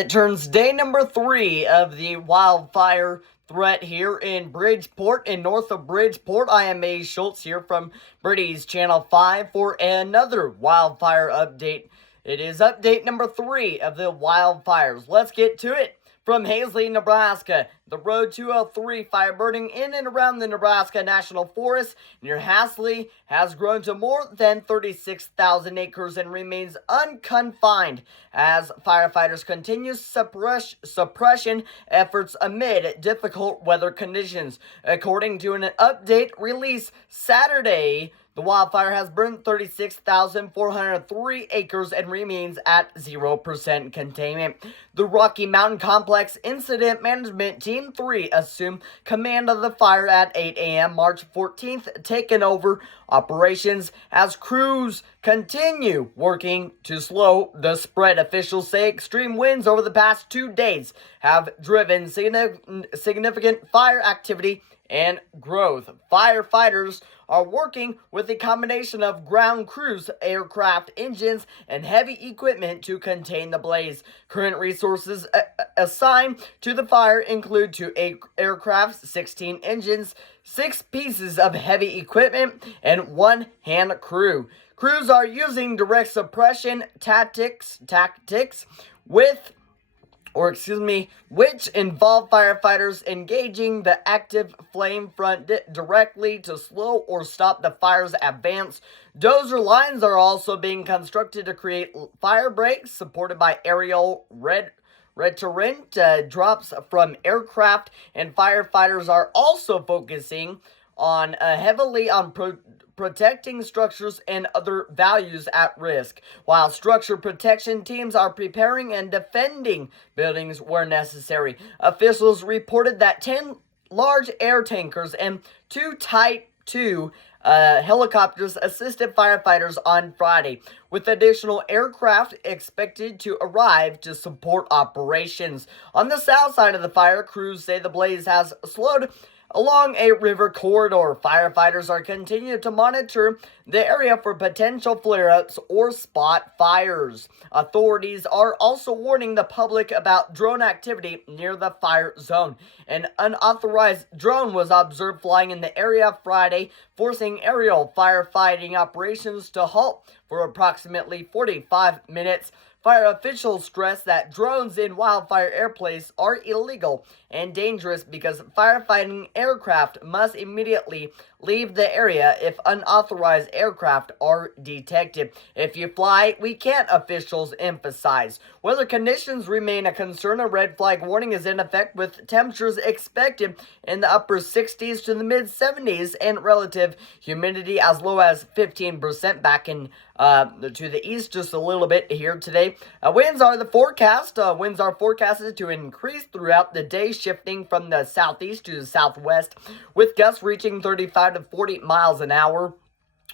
It turns day number 3 of the wildfire threat here in Bridgeport, in north of Bridgeport. I am A. Schultz here from Brady's Channel 5 for another wildfire update. It is update number 3 of the wildfires. Let's get to it. From Hasley, Nebraska, the Road 203 fire burning in and around the Nebraska National Forest near Hasley has grown to more than 36,000 acres and remains unconfined as firefighters continue suppression efforts amid difficult weather conditions. According to an update released Saturday, the wildfire has burned 36,403 acres and remains at 0% containment. The Rocky Mountain Complex Incident Management Team 3 assumed command of the fire at 8 a.m. March 14th, taking over operations as crews continue working to slow the spread. Officials say extreme winds over the past 2 days have driven significant fire activity and growth. Firefighters are working with a combination of ground crews, aircraft engines, and heavy equipment to contain the blaze. Current resources assigned to the fire include 2 aircrafts, 16 engines, 6 pieces of heavy equipment, and 1 hand crew. Crews are using direct suppression tactics which involve firefighters engaging the active flame front directly to slow or stop the fire's advance. Dozer lines are also being constructed to create fire breaks, supported by aerial retirement drops from aircraft, and firefighters are also focusing on heavily on protecting structures and other values at risk, while structure protection teams are preparing and defending buildings where necessary. Officials reported that 10 large air tankers and 2 Type 2 helicopters assisted firefighters on Friday, with additional aircraft expected to arrive to support operations. On the south side of the fire, crews say the blaze has slowed along a river corridor. Firefighters are continuing to monitor the area for potential flare-ups or spot fires. Authorities are also warning the public about drone activity near the fire zone. An unauthorized drone was observed flying in the area Friday, forcing aerial firefighting operations to halt for approximately 45 minutes. Fire officials stress that drones in wildfire airplanes are illegal and dangerous because firefighting aircraft must immediately leave the area if unauthorized aircraft are detected. If you fly, we can't, officials emphasize. Weather conditions remain a concern. A red flag warning is in effect with temperatures expected in the upper 60s to the mid 70s and relative humidity as low as 15% back in to the east just a little bit here today. Winds are forecasted to increase throughout the day, shifting from the southeast to the southwest, with gusts reaching 35 to 40 miles an hour.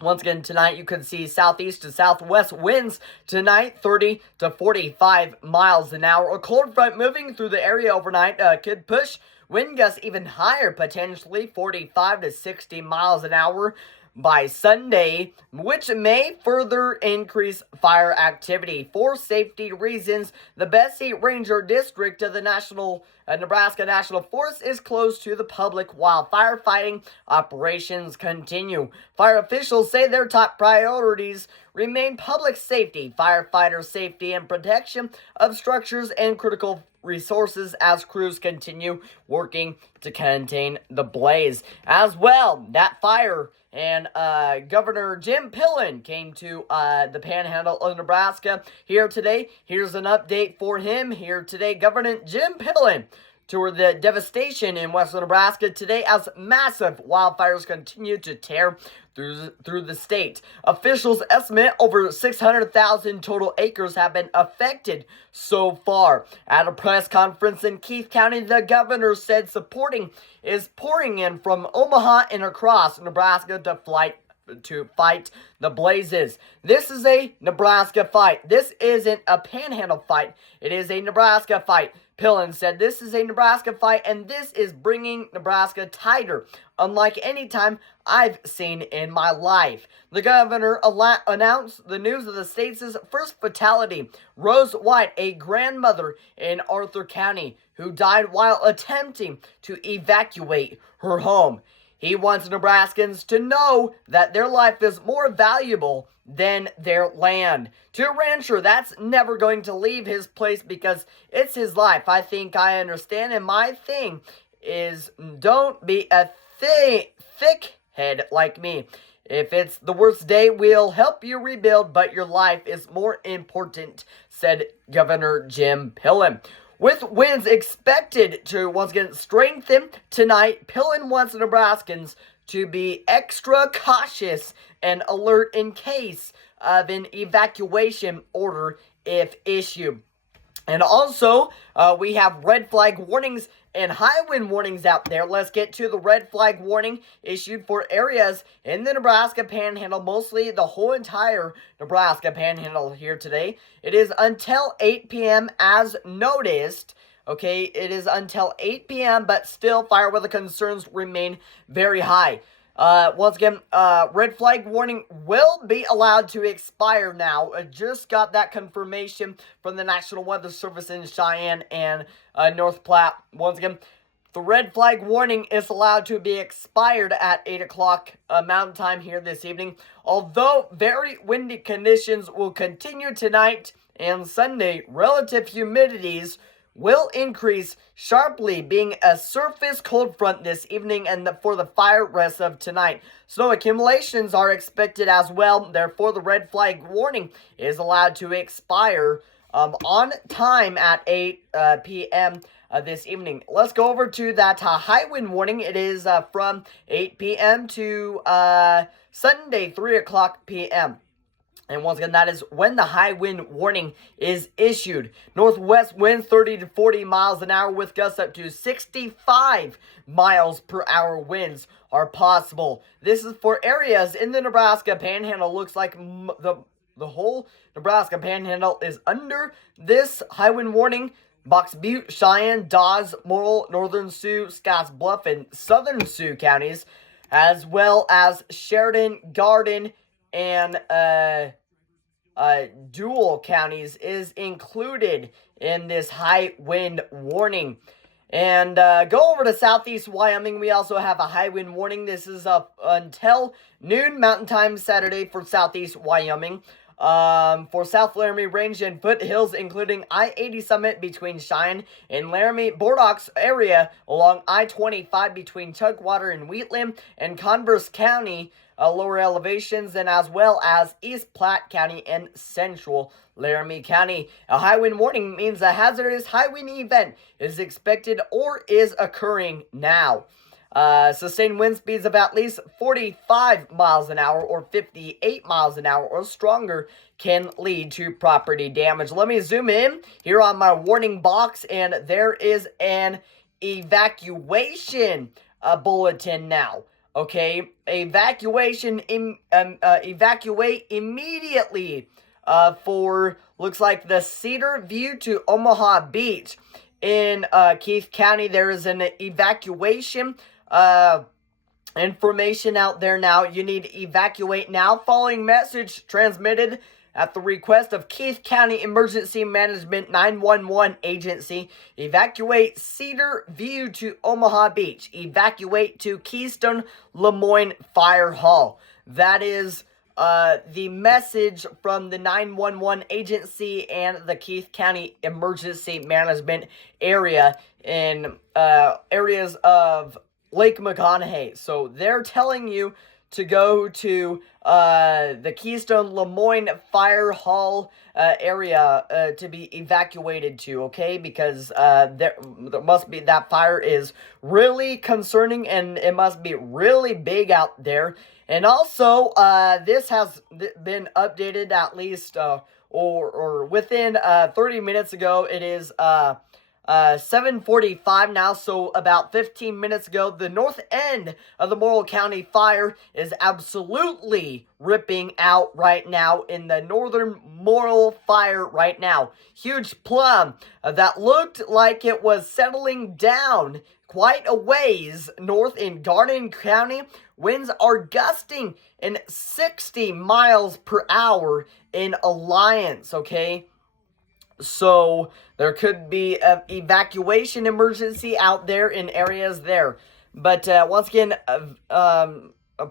Once again, tonight you could see southeast to southwest winds tonight, 30 to 45 miles an hour. A cold front moving through the area overnight could push wind gusts even higher, potentially 45 to 60 miles an hour by Sunday, which may further increase fire activity. For safety reasons, the Bessie Ranger District of the Nebraska National Forest is closed to the public while firefighting operations continue. Fire officials say their top priorities remain public safety, firefighter safety, and protection of structures and critical resources as crews continue working to contain the blaze. As well, that fire and Governor Jim Pillen came to the Panhandle of Nebraska here today. Here's an update for him here today. Governor Jim Pillen toured the devastation in Western Nebraska today as massive wildfires continue to tear through the state. Officials estimate over 600,000 total acres have been affected so far. At a press conference in Keith County, the governor said supporting is pouring in from Omaha and across Nebraska to fight to fight the blazes. This is a Nebraska fight. This isn't a panhandle fight. It is a Nebraska fight. Pillen said this is a Nebraska fight, and this is bringing Nebraska tighter, unlike any time I've seen in my life. The governor announced the news of the state's first fatality, Rose White, a grandmother in Arthur County, who died while attempting to evacuate her home. He wants Nebraskans to know that their life is more valuable than their land. To a rancher, that's never going to leave his place because it's his life. I think I understand, and my thing is don't be a thick head like me. If it's the worst day, we'll help you rebuild, but your life is more important, said Governor Jim Pillen. With winds expected to once again strengthen tonight, Pillen wants Nebraskans to be extra cautious and alert in case of an evacuation order if issued. And also, we have red flag warnings and high wind warnings out there. Let's get to the red flag warning issued for areas in the Nebraska Panhandle, mostly the whole entire Nebraska Panhandle here today. It is until 8 p.m. as noticed. Okay, it is until 8 p.m., but still fire weather concerns remain very high. Once again, red flag warning will be allowed to expire now. I just got that confirmation from the National Weather Service in Cheyenne and North Platte. Once again, the red flag warning is allowed to be expired at 8 o'clock Mountain Time here this evening. Although very windy conditions will continue tonight and Sunday, relative humidities will increase sharply, being a surface cold front this evening and for the fire rest of tonight. Snow accumulations are expected as well. Therefore, the red flag warning is allowed to expire on time at 8 p.m. This evening. Let's go over to that high wind warning. It is from 8 p.m. to Sunday, 3 o'clock p.m. And once again, that is when the high wind warning is issued. Northwest winds 30 to 40 miles an hour with gusts up to 65 miles per hour winds are possible. This is for areas in the Nebraska Panhandle. Looks like the whole Nebraska Panhandle is under this high wind warning. Box Butte, Cheyenne, Dawes, Morrill, Northern Sioux, Scotts Bluff, and Southern Sioux counties, as well as Sheridan, Garden, and Dual counties is included in this high wind warning. And go over to southeast Wyoming. We also have a high wind warning. This is up until noon Mountain Time Saturday for southeast Wyoming. For South Laramie Range and foothills, including I-80 summit between Cheyenne and Laramie, Bordox area along I-25 between Tugwater and Wheatland, and Converse County, lower elevations, and as well as East Platte County and Central Laramie County. A high wind warning means a hazardous high wind event is expected or is occurring now. Sustained wind speeds of at least 45 miles an hour or 58 miles an hour or stronger can lead to property damage. Let me zoom in here on my warning box, and there is an evacuation bulletin now. Okay, evacuate immediately for, looks like, the Cedar View to Omaha Beach. In Keith County, there is an evacuation information out there now. You need to evacuate now. Following message transmitted at the request of Keith County Emergency Management 911 Agency. Evacuate Cedar View to Omaha Beach. Evacuate to Keystone Lemoyne Fire Hall. That is the message from the 911 agency and the Keith County Emergency Management area in areas of Lake McConaughey. So they're telling you to go to the Keystone Lemoyne Fire Hall area to be evacuated to, okay? Because there must be, that fire is really concerning and it must be really big out there. And also, this has been updated at least or within 30 minutes ago. It is 7:45 now, so about 15 minutes ago. The north end of the Morrill County fire is absolutely ripping out right now in the northern Morrill Fire right now. Huge plum that looked like it was settling down quite a ways north in Garden County. Winds are gusting in 60 miles per hour in Alliance, okay? So there could be an evacuation emergency out there in areas there. But once again,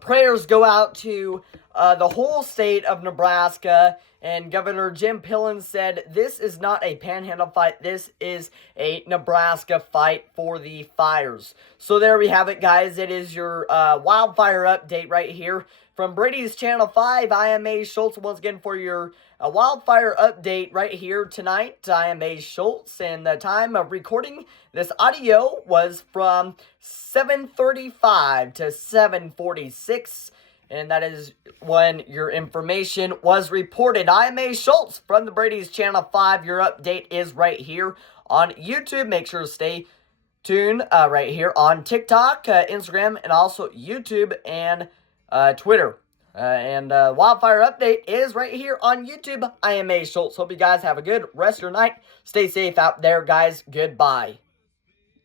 prayers go out to the whole state of Nebraska. And Governor Jim Pillen said, this is not a panhandle fight. This is a Nebraska fight for the fires. So there we have it, guys. It is your wildfire update right here from Brady's Channel 5. I am A. Schultz once again for your wildfire update right here tonight. I am A. Schultz, and the time of recording this audio was from 7:35 to 7:46. And that is when your information was reported. I am A. Schultz from the Brady's Channel 5. Your update is right here on YouTube. Make sure to stay tuned right here on TikTok, Instagram, and also YouTube and Twitter. And Wildfire Update is right here on YouTube. I am A. Schultz. Hope you guys have a good rest of your night. Stay safe out there, guys. Goodbye.